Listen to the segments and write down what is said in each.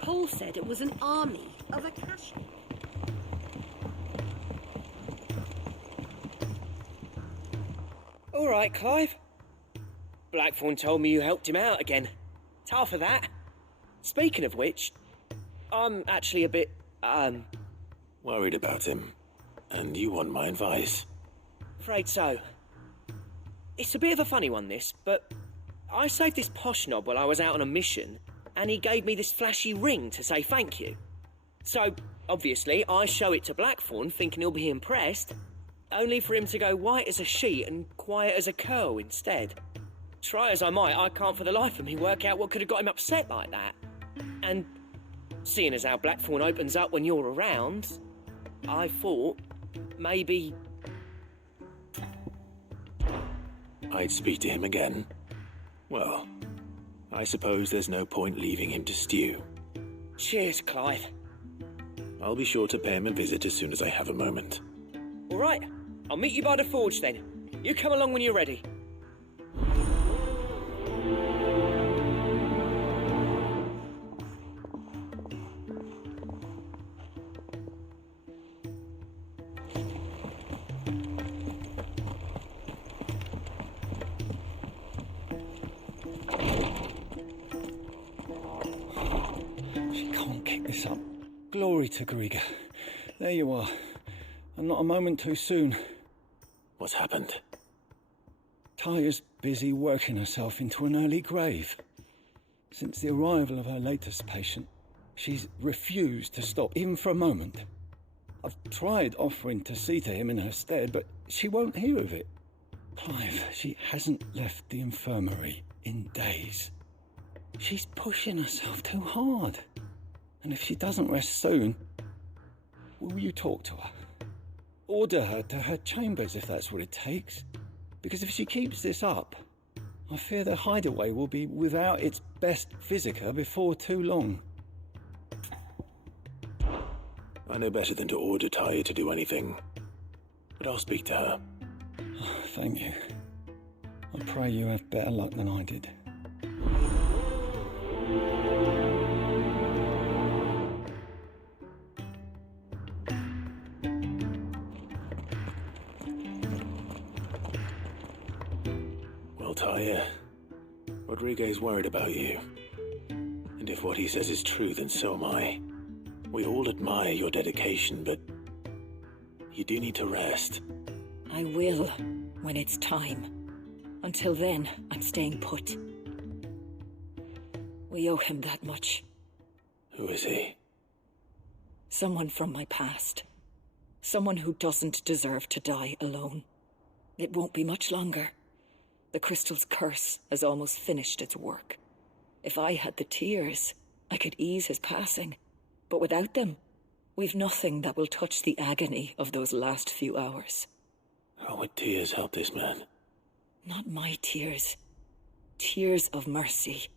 Paul said it was an army of Akashi. All right, Clive. Blackthorn told me you helped him out again. It's half of that. Speaking of which, I'm actually a bit, Worried about him. And you want my advice? afraid so. It's a bit of a funny one, this, but I saved this posh knob while I was out on a mission, and he gave me this flashy ring to say thank you. So, obviously, I show it to Blackthorn, thinking he'll be impressed, only for him to go white as a sheet and quiet as a curl instead. Try as I might, I can't for the life of me work out what could have got him upset like that. And seeing as how Blackthorn opens up when you're around, I thought maybe... I'd speak to him again. Well, I suppose there's no point leaving him to stew. Cheers, Clive. I'll be sure to pay him a visit as soon as I have a moment. All right, I'll meet you by the forge then. You come along when you're ready. She can't keep this up. Glory to Griga. There you are. And not a moment too soon. What's happened? Taya's busy working herself into an early grave. Since the arrival of her latest patient, she's refused to stop, even for a moment. I've tried offering to see to him in her stead, but she won't hear of it. Clive, she hasn't left the infirmary in days. She's pushing herself too hard. And if she doesn't rest soon, will you talk to her? Order her to her chambers if that's what it takes. Because if she keeps this up, I fear the hideaway will be without its best physica before too long. I know better than to order Taya to do anything. But I'll speak to her. Thank you. I pray you have better luck than I did. Well, Taya, Rodriguez worried about you. And if what he says is true, then so am I. We all admire your dedication, but you do need to rest. I will, when it's time. Until then, I'm staying put. We owe him that much. Who is he? Someone from my past. Someone who doesn't deserve to die alone. It won't be much longer. The crystal's curse has almost finished its work. If I had the tears, I could ease his passing. But without them, we've nothing that will touch the agony of those last few hours. How would tears help this man? Not my tears. Tears of mercy.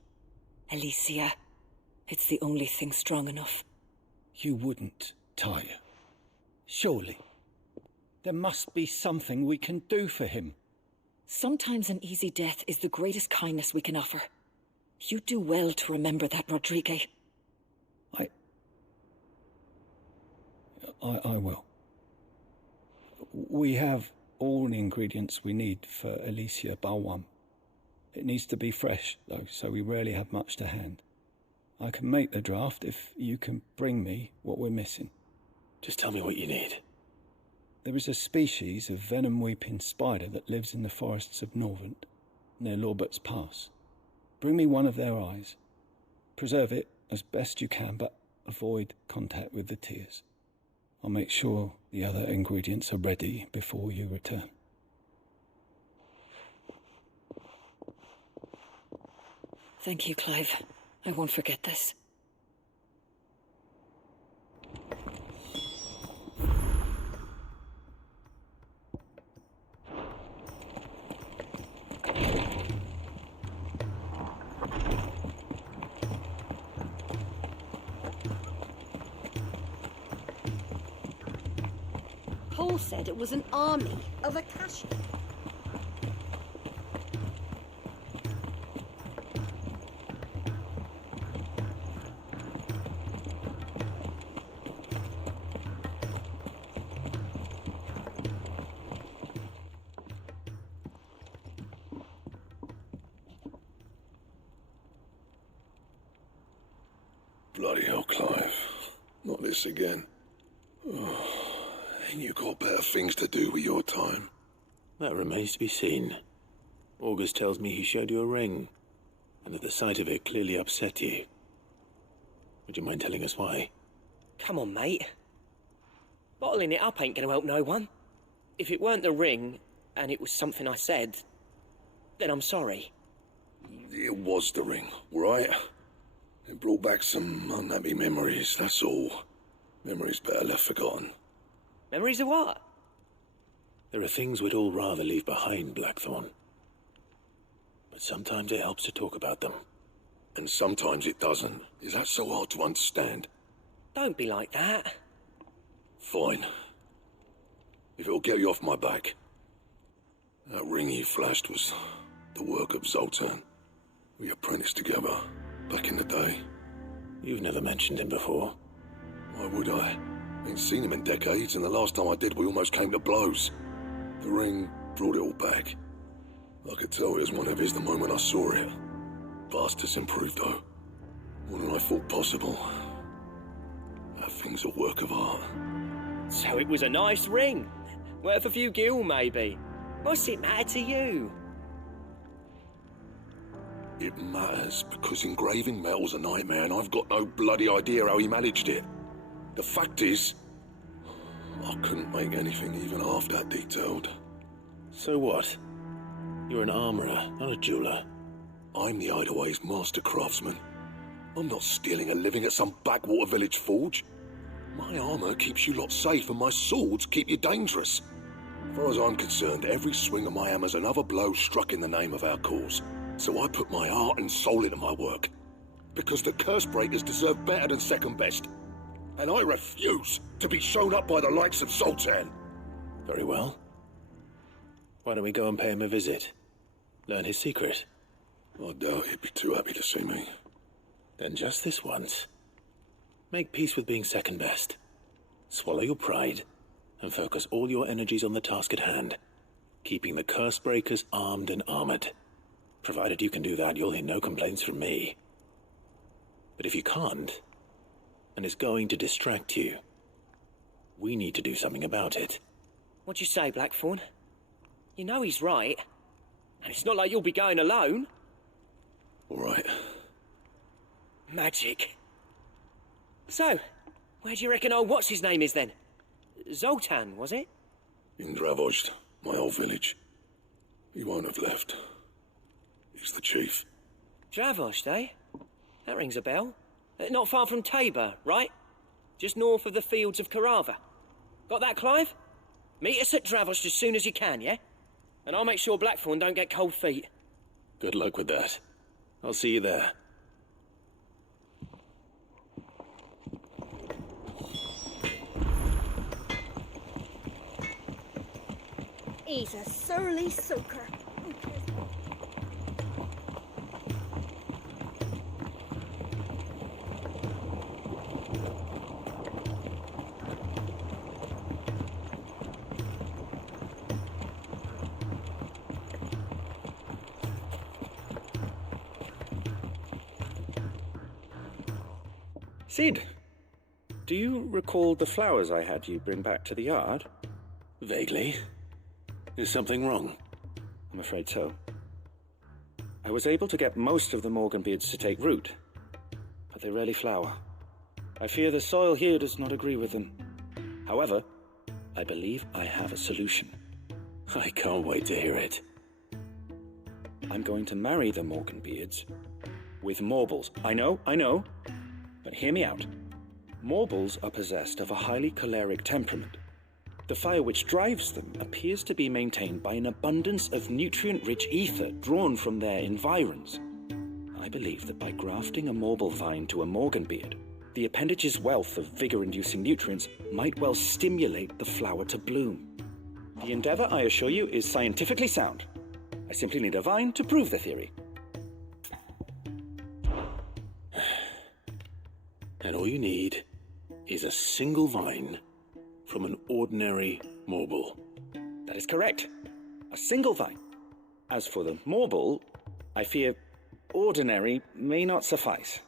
Alicia, it's the only thing strong enough. You wouldn't, Taya. Surely. There must be something we can do for him. Sometimes an easy death is the greatest kindness we can offer. You do well to remember that, Rodriguez. I will. We have all the ingredients we need for Alicia Balwam. It needs to be fresh, though, so we rarely have much to hand. I can make the draft if you can bring me what we're missing. Just tell me what you need. There is a species of venom-weeping spider that lives in the forests of Norvent, near Lorbert's Pass. Bring me one of their eyes. Preserve it as best you can, but avoid contact with the tears. I'll make sure the other ingredients are ready before you return. Thank you, Clive. I won't forget this. Paul said it was an army of Akashi. Bloody hell, Clive. Not this again. Ain't you got better things to do with your time? That remains to be seen. August tells me he showed you a ring, and that the sight of it clearly upset you. Would you mind telling us why? Come on, mate. Bottling it up ain't gonna help no one. If it weren't the ring, and it was something I said, then I'm sorry. It was the ring, right? It brought back some unhappy memories, that's all. Memories better left forgotten. Memories of what? There are things we'd all rather leave behind, Blackthorn. But sometimes it helps to talk about them. And sometimes it doesn't. Is that so hard to understand? Don't be like that. Fine. If it'll get you off my back. That ring you flashed was the work of Zoltan. We apprenticed together, back in the day. You've never mentioned him before. Why would I? Ain't seen him in decades, and the last time I did, we almost came to blows. The ring brought it all back. I could tell it was one of his the moment I saw it. Vast improved, though. More than I thought possible. That thing's a work of art. So it was a nice ring. Worth a few gil, maybe. What's it matter to you? It matters, because engraving metal's a nightmare, and I've got no bloody idea how he managed it. The fact is, I couldn't make anything even half that detailed. So what? You're an armorer, not a jeweler. I'm the Hideaway's master craftsman. I'm not stealing a living at some backwater village forge. My armor keeps you lot safe, and my swords keep you dangerous. As far as I'm concerned, every swing of my hammer's another blow struck in the name of our cause. So I put my heart and soul into my work. Because the curse breakers deserve better than second best. And I refuse to be shown up by the likes of Zoltan. Very well. Why don't we go and pay him a visit? Learn his secret. I doubt he'd be too happy to see me. Then just this once. Make peace with being second best. Swallow your pride, and focus all your energies on the task at hand. Keeping the curse breakers armed and armored. Provided you can do that, you'll hear no complaints from me. But if you can't, and it's going to distract you, we need to do something about it. What'd you say, Blackthorn? You know he's right. And it's not like you'll be going alone. All right. Magic. So, where do you reckon old what's-his-name is then? Zoltan, was it? In Dravozd, my old village. He won't have left. He's the chief. Dravozd, eh? That rings a bell. Not far from Tabor, right? Just north of the fields of Carava. Got that, Clive? Meet us at Dravozd as soon as you can, yeah? And I'll make sure Blackthorn don't get cold feet. Good luck with that. I'll see you there. He's a surly soaker. Sid, do you recall the flowers I had you bring back to the yard? Vaguely. Is something wrong? I'm afraid so. I was able to get most of the Morganbeards to take root, but they rarely flower. I fear the soil here does not agree with them. However, I believe I have a solution. I can't wait to hear it. I'm going to marry the Morganbeards with Morbles. I know, but hear me out. Morbles are possessed of a highly choleric temperament. The fire which drives them appears to be maintained by an abundance of nutrient-rich ether drawn from their environs. I believe that by grafting a Morble vine to a Morganbeard, the appendage's wealth of vigor-inducing nutrients might well stimulate the flower to bloom. The endeavor, I assure you, is scientifically sound. I simply need a vine to prove the theory. And all you need is a single vine from an ordinary Morble. That is correct. A single vine. As for the Morble, I fear ordinary may not suffice.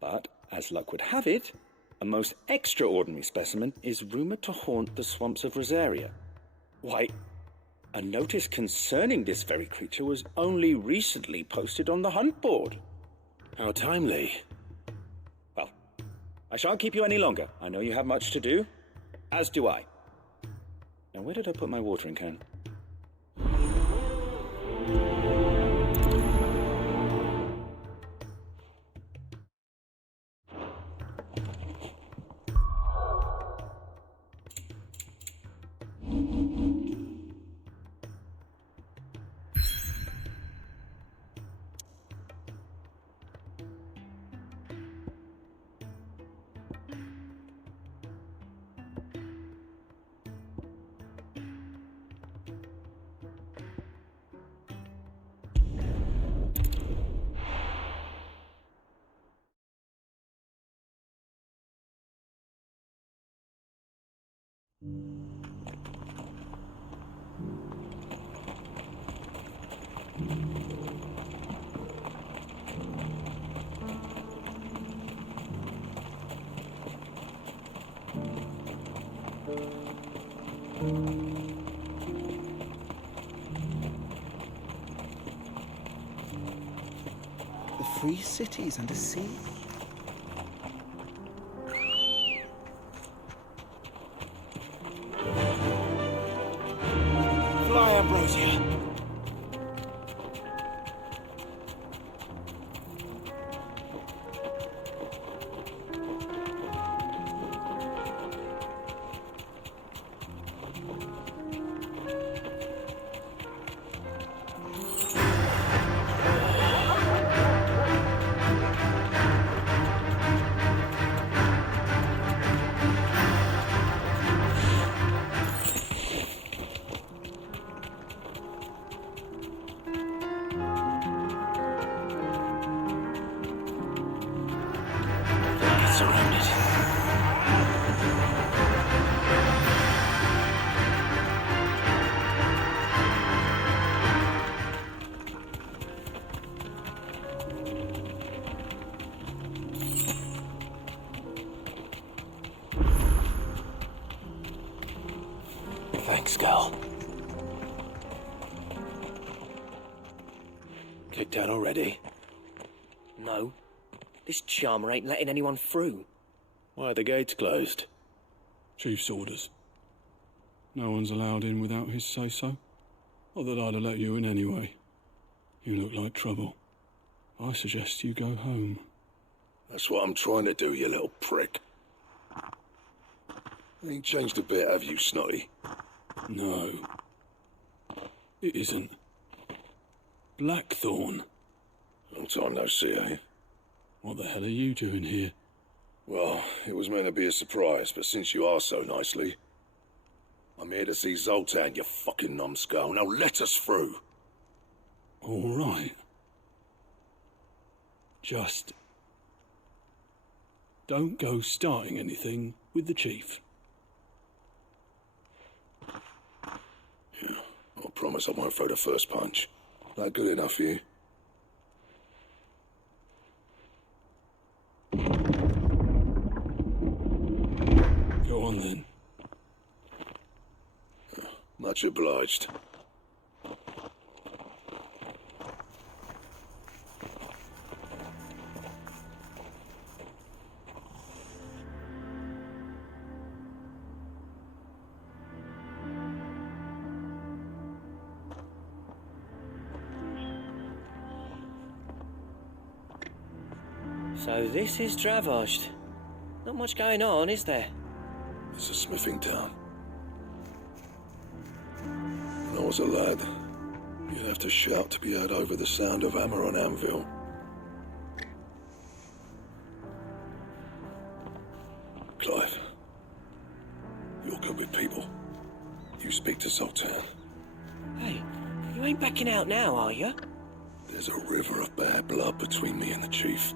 But as luck would have it, a most extraordinary specimen is rumoured to haunt the swamps of Rosaria. Why, a notice concerning this very creature was only recently posted on the hunt board. How timely. Well, I shan't keep you any longer. I know you have much to do, as do I. Now, where did I put my watering can? The free cities under siege. Fly, Ambrosia. Surrounded. Thanks, girl. Kicked out already? No. This charmer ain't letting anyone through. Why are the gates closed? Chief's orders. No one's allowed in without his say-so. Not that I'd have let you in anyway. You look like trouble. I suggest you go home. That's what I'm trying to do, you little prick. Ain't changed a bit, have you, Snotty? No. It isn't. Blackthorn. Long time no see, eh? What the hell are you doing here? Well, it was meant to be a surprise, but since you asked so nicely, I'm here to see Zoltan, you fucking numbskull. Now let us through. All right. Just don't go starting anything with the chief. Yeah, I promise I won't throw the first punch. That good enough for you? Go on then. Much obliged. So this is Dravosht. Not much going on, is there? It's a smithing town. When I was a lad, you'd have to shout to be heard over the sound of hammer on anvil. Clive, you're good with people. You speak to Zoltan. Hey, you ain't backing out now, are you? There's a river of bad blood between me and the chief.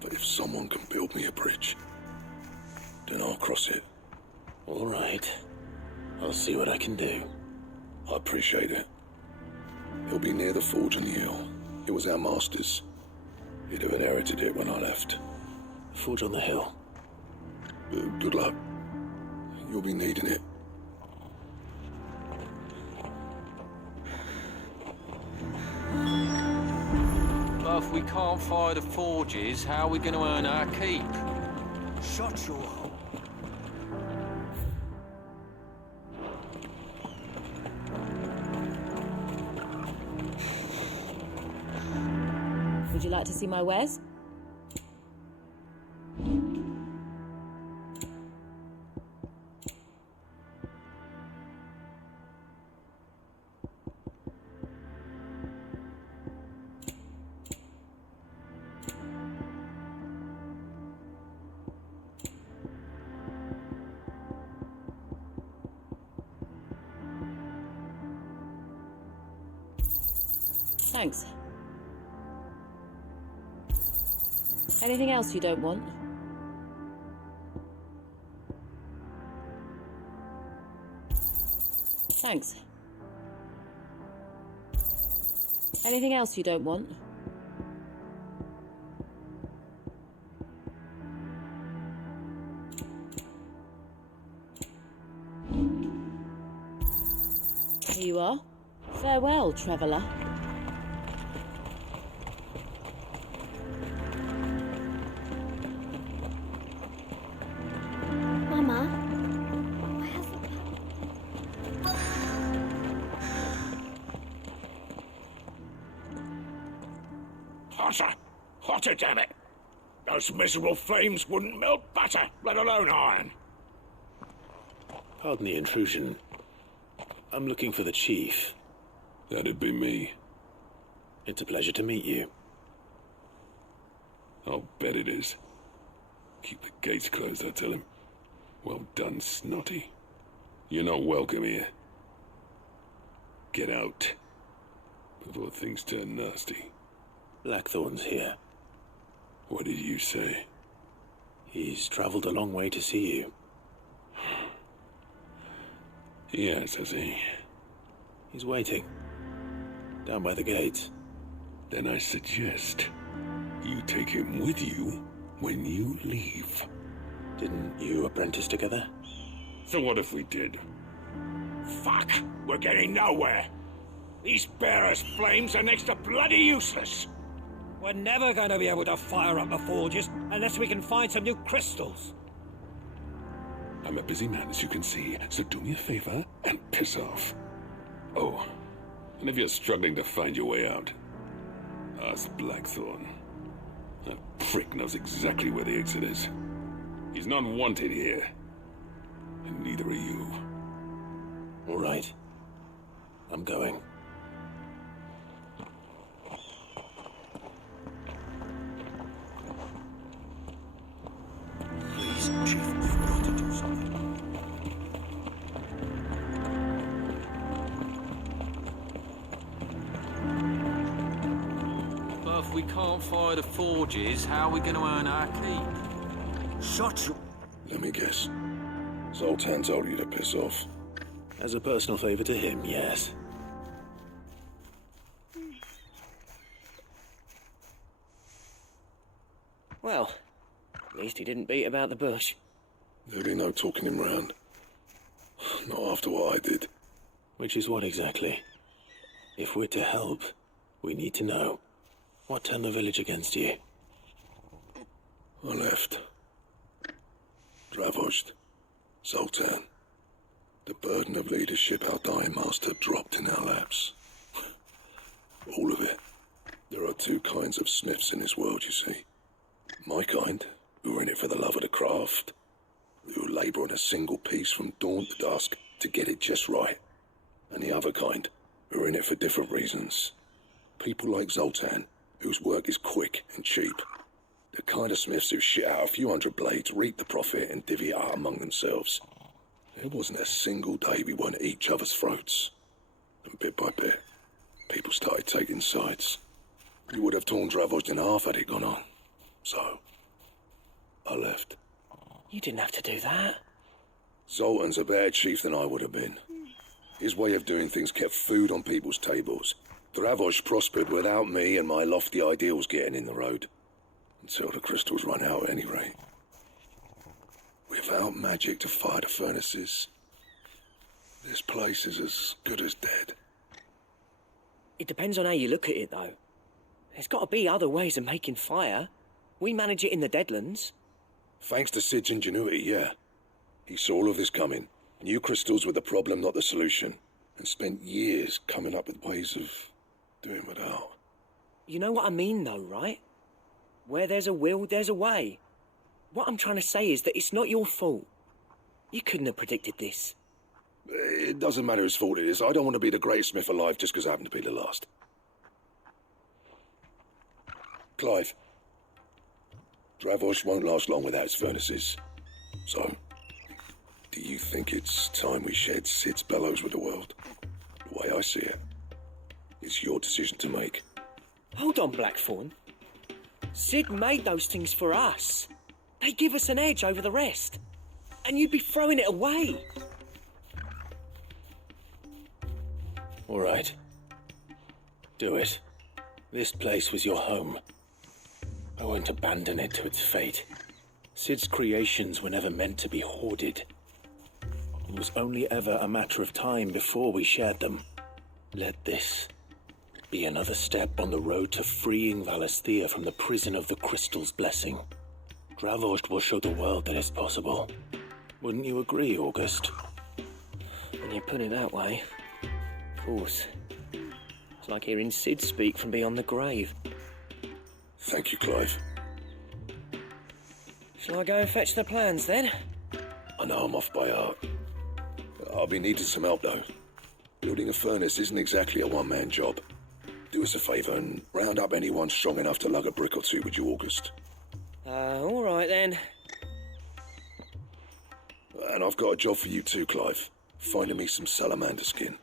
But if someone can build me a bridge, then I'll cross it. All right. I'll see what I can do. I appreciate it. It'll be near the forge on the hill. It was our master's. He'd have inherited it when I left. Forge on the hill. Good luck. You'll be needing it. But if we can't fire the forges, how are we going to earn our keep? Shut your hole. Would you like to see my wares? Thanks. Anything else you don't want? Thanks. Anything else you don't want? Here you are. Farewell, traveller. Mama, I haven't... Hotter! Hotter, damn it! Those miserable flames wouldn't melt butter, let alone iron. Pardon the intrusion. I'm looking for the chief. That'd be me. It's a pleasure to meet you. I'll bet it is. Keep the gates closed, I tell him. Well done, Snotty. You're not welcome here. Get out. Before things turn nasty. Blackthorn's here. What did you say? He's traveled a long way to see you. Yes, has he? He's waiting. Down by the gates. Then I suggest you take him with you when you leave. Didn't you apprentice together? So what if we did? Fuck! We're getting nowhere! These bearers' flames are next to bloody useless! We're never going to be able to fire up the forges unless we can find some new crystals. I'm a busy man, as you can see, so do me a favor and piss off. Oh, and if you're struggling to find your way out, ask Blackthorn. That prick knows exactly where the exit is. He's not wanted here. And neither are you. All right. I'm going. Please, Chief, you've got to do something. But if we can't fire the forges, how are we going to earn our keep? Shut your... Let me guess. Zoltan told you to piss off. As a personal favor to him, yes. Well, at least he didn't beat about the bush. There'll be no talking him round. Not after what I did. Which is what exactly? If we're to help, we need to know. What turned the village against you? I left. Dravoshed. Zoltan. The burden of leadership our dying master dropped in our laps. All of it. There are two kinds of smiths in this world, you see. My kind, who are in it for the love of the craft, who labour on a single piece from dawn to dusk to get it just right. And the other kind, who are in it for different reasons. People like Zoltan, whose work is quick and cheap. The kind of smiths who shit out a few hundred blades, reap the profit, and divvy it out among themselves. There wasn't a single day we weren't at each other's throats. And bit by bit, people started taking sides. We would have torn Dravoshed in half had it gone on. So, I left. You didn't have to do that. Zoltan's a better chief than I would have been. His way of doing things kept food on people's tables. Dravoshed prospered without me and my lofty ideals getting in the road. Until the crystals run out at any rate. Without magic to fire the furnaces, this place is as good as dead. It depends on how you look at it, though. There's got to be other ways of making fire. We manage it in the Deadlands. Thanks to Sid's ingenuity, yeah. He saw all of this coming, knew crystals were the problem, not the solution, and spent years coming up with ways of doing without. You know what I mean, though, right? Where there's a will, there's a way. What I'm trying to say is that it's not your fault. You couldn't have predicted this. It doesn't matter whose fault it is. I don't want to be the greatest smith alive just because I happen to be the last. Clive. Dravosh won't last long without its furnaces. So, do you think it's time we shed Sid's bellows with the world? The way I see it, it's your decision to make. Hold on, Blackthorn. Sid made those things for us. They give us an edge over the rest. And you'd be throwing it away. All right. Do it. This place was your home. I won't abandon it to its fate. Sid's creations were never meant to be hoarded. It was only ever a matter of time before we shared them. Let this be another step on the road to freeing Valisthea from the prison of the Crystal's blessing. Dravost will show the world that it's possible. Wouldn't you agree, August? When you put it that way, of course. It's like hearing Sid speak from beyond the grave. Thank you, Clive. Shall I go and fetch the plans, then? I know I'm off by heart. I'll be needing some help, though. Building a furnace isn't exactly a one-man job. Do us a favour and round up anyone strong enough to lug a brick or two, would you, August? All right, then. And I've got a job for you too, Clive. Finding me some salamander skin.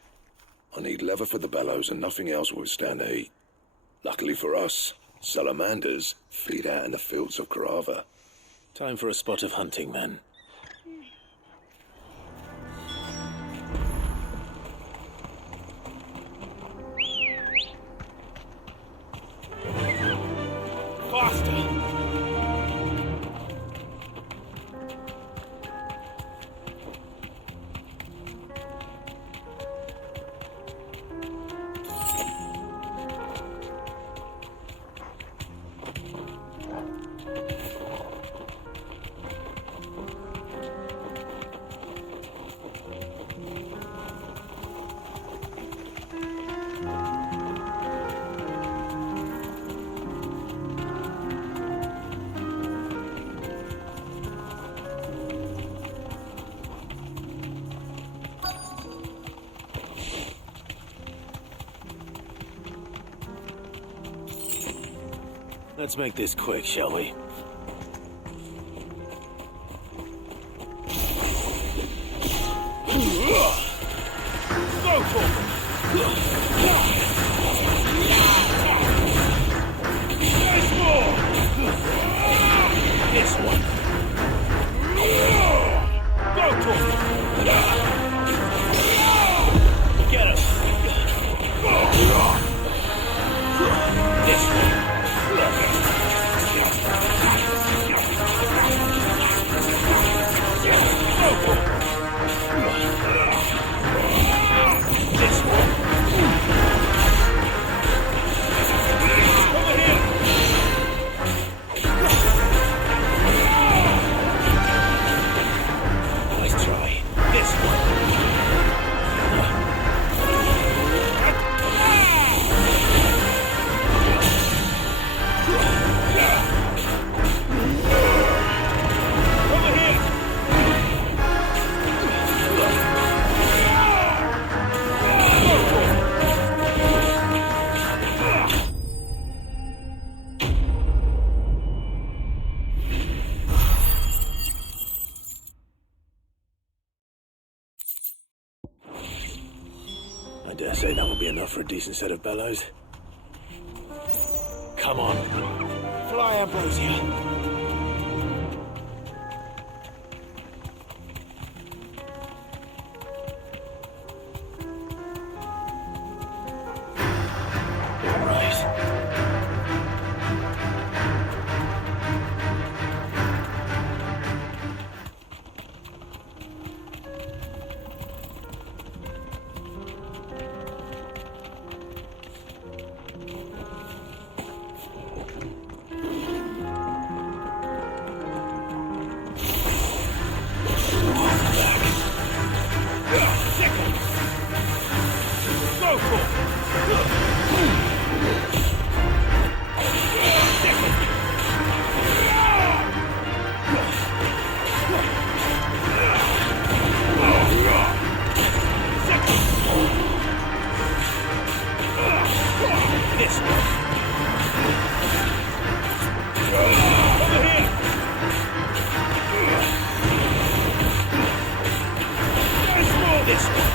I need leather for the bellows and nothing else will withstand the heat. Luckily for us, salamanders feed out in the fields of Carava. Time for a spot of hunting, then. Faster! Let's make this quick, shall we? Go for it! There's more! This one! Go for it! Get him! This one! Nice try. This one! I dare say that will be enough for a decent set of bellows. Come on. Fly, Ambrosia! this! Over here! There's more this way!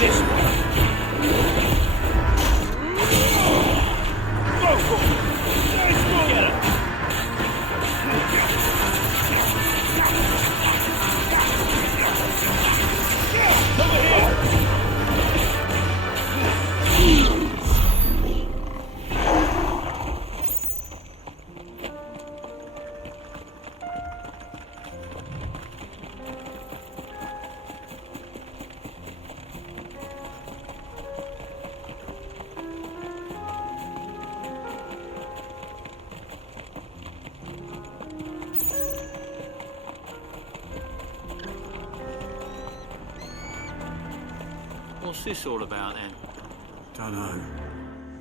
This way! Go for it! There's more! Get it! Over here! What's this all about then? Dunno.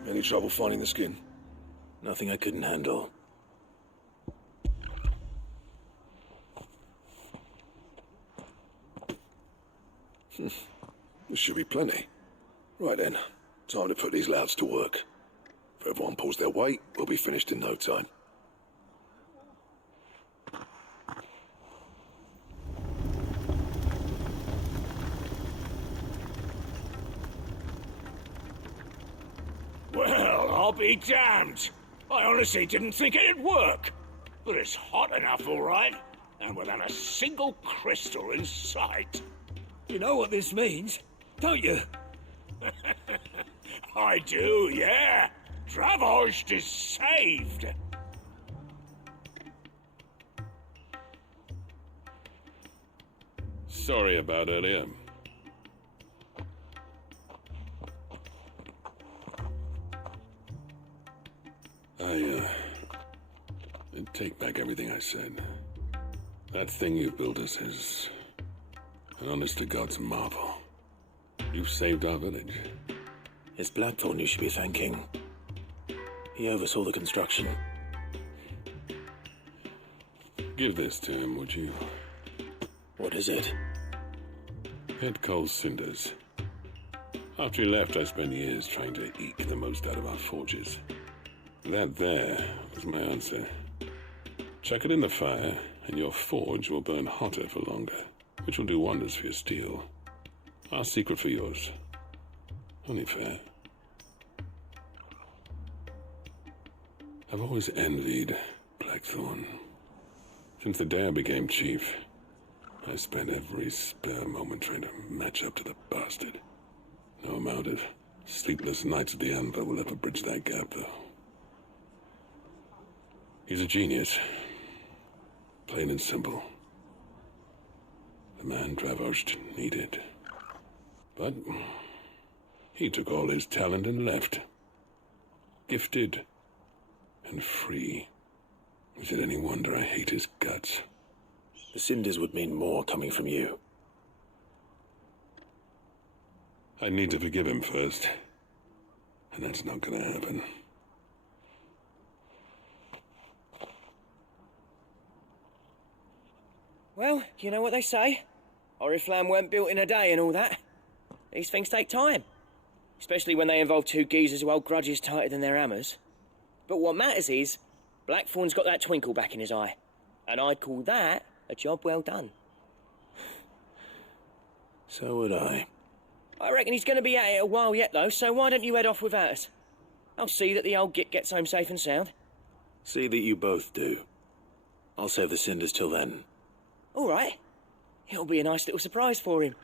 Any trouble finding the skin? Nothing I couldn't handle. There should be plenty. Right then, time to put these louds to work. If everyone pulls their weight, we'll be finished in no time. Well, I'll be damned. I honestly didn't think it'd work. But it's hot enough, all right. And without a single crystal in sight. You know what this means, don't you? I do, yeah. Dravost is saved. Sorry about earlier. I take back everything I said. That thing you built us is an honest-to-God's marvel. You've saved our village. It's Blackthorn you should be thanking. He oversaw the construction. Give this to him, would you? What is it? Head Cole's cinders. After he left, I spent years trying to eke the most out of our forges. That there was my answer. Chuck it in the fire, and your forge will burn hotter for longer, which will do wonders for your steel. Our secret for yours. Only fair. I've always envied Blackthorn. Since the day I became chief, I spent every spare moment trying to match up to the bastard. No amount of sleepless nights at the anvil will ever bridge that gap, though. He's a genius. Plain and simple. The man Dravost needed. But he took all his talent and left. Gifted and free. Is it any wonder I hate his guts? The cinders would mean more coming from you. I need to forgive him first. And that's not gonna happen. Well, you know what they say. Oriflamme weren't built in a day and all that. These things take time. Especially when they involve two geezers who hold grudges tighter than their hammers. But what matters is, Blackthorn's got that twinkle back in his eye. And I'd call that a job well done. So would I. I reckon he's going to be at it a while yet, though, so why don't you head off without us? I'll see that the old git gets home safe and sound. See that you both do. I'll save the cinders till then. All right. It'll be a nice little surprise for him.